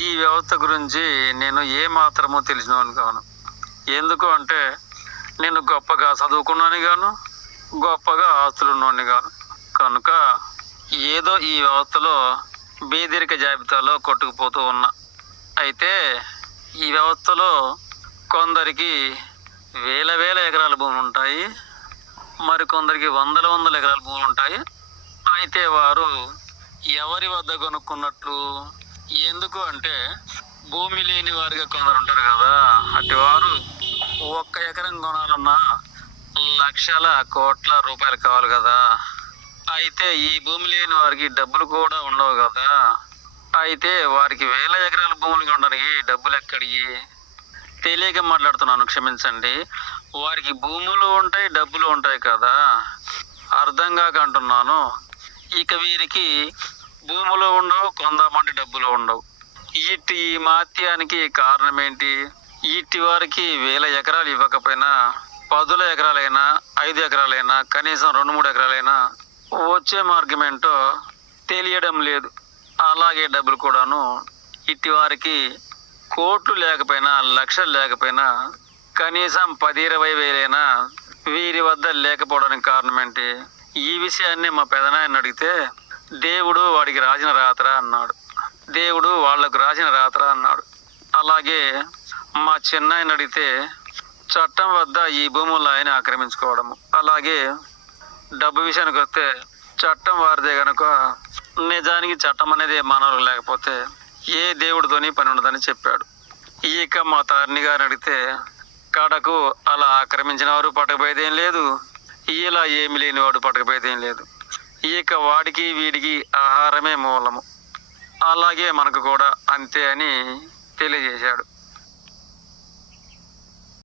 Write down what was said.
ఈ వ్యవస్థ గురించి నేను ఏ మాత్రమో తెలిసినవాడిని కాను. ఎందుకు అంటే నేను గొప్పగా చదువుకున్నాను గాను, గొప్పగా ఆస్తులున్నవాడిని గాను. కనుక ఏదో ఈ వ్యవస్థలో బీదరిక జాబితాలో కొట్టుకుపోతూ ఉన్నా. అయితే ఈ వ్యవస్థలో కొందరికి వేల వేల ఎకరాల భూములు ఉంటాయి, మరికొందరికి వందల ఎకరాల భూములు ఉంటాయి. అయితే వారు ఎవరి వద్ద కొనుక్కున్నట్లు? ఎందుకు అంటే భూమి లేని వారిగా కొందరు ఉంటారు కదా, అటు వారు 1 ఎకరం కొనాలన్నా లక్షల కోట్ల రూపాయలు కావాలి కదా. అయితే ఈ భూమి లేని వారికి డబ్బులు కూడా ఉండవు కదా. అయితే వారికి వేల ఎకరాల భూములు కొనడానికి డబ్బులు ఎక్కడివి? తెలియక మాట్లాడుతున్నాను, క్షమించండి. వారికి భూములు ఉంటాయి, డబ్బులు ఉంటాయి కదా, అర్థం కాక అంటున్నాను. ఇక వీరికి భూములు ఉండవు, కొంతమంది డబ్బులు ఉండవు. ఈ మాత్యానికి కారణం ఏంటి? ఇట్టి వారికి వేల ఎకరాలు ఇవ్వకపోయినా 10 ఎకరాలైనా 5 ఎకరాలైనా కనీసం 2-3 ఎకరాలైనా వచ్చే మార్గం ఏంటో తెలియడం లేదు. అలాగే డబ్బులు కూడాను ఇట్టి వారికి కోట్లు లేకపోయినా లక్షలు లేకపోయినా కనీసం 10-20 వేలైనా వీరి వద్ద లేకపోవడానికి కారణం ఏంటి? ఈ విషయాన్ని మా పెదనాయన అడిగితే దేవుడు వాడికి రాసిన రాతరా అన్నాడు. దేవుడు వాళ్లకు రాసిన రాతరా అన్నాడు. అలాగే మా చిన్నాయన అడిగితే చట్టం వద్ద ఈ భూములు ఆయన ఆక్రమించుకోవడము. అలాగే డబ్బు విషయానికి వస్తే చట్టం వారిదే కనుక నిజానికి చట్టం అనేది మానవులకు లేకపోతే ఏ దేవుడితోని పని ఉండదని చెప్పాడు. ఇక మా తారిణి గారిని అడిగితే కడకు అలా ఆక్రమించిన వారు పట్టకపోయేదేం లేదు, ఇలా ఏమి లేని వాడు పట్టకపోయేదేం లేదు. ఇక వాడికి వీడికి ఆహారమే మూలము. అలాగే మనకు కూడా అంతే అని తెలియజేశారు.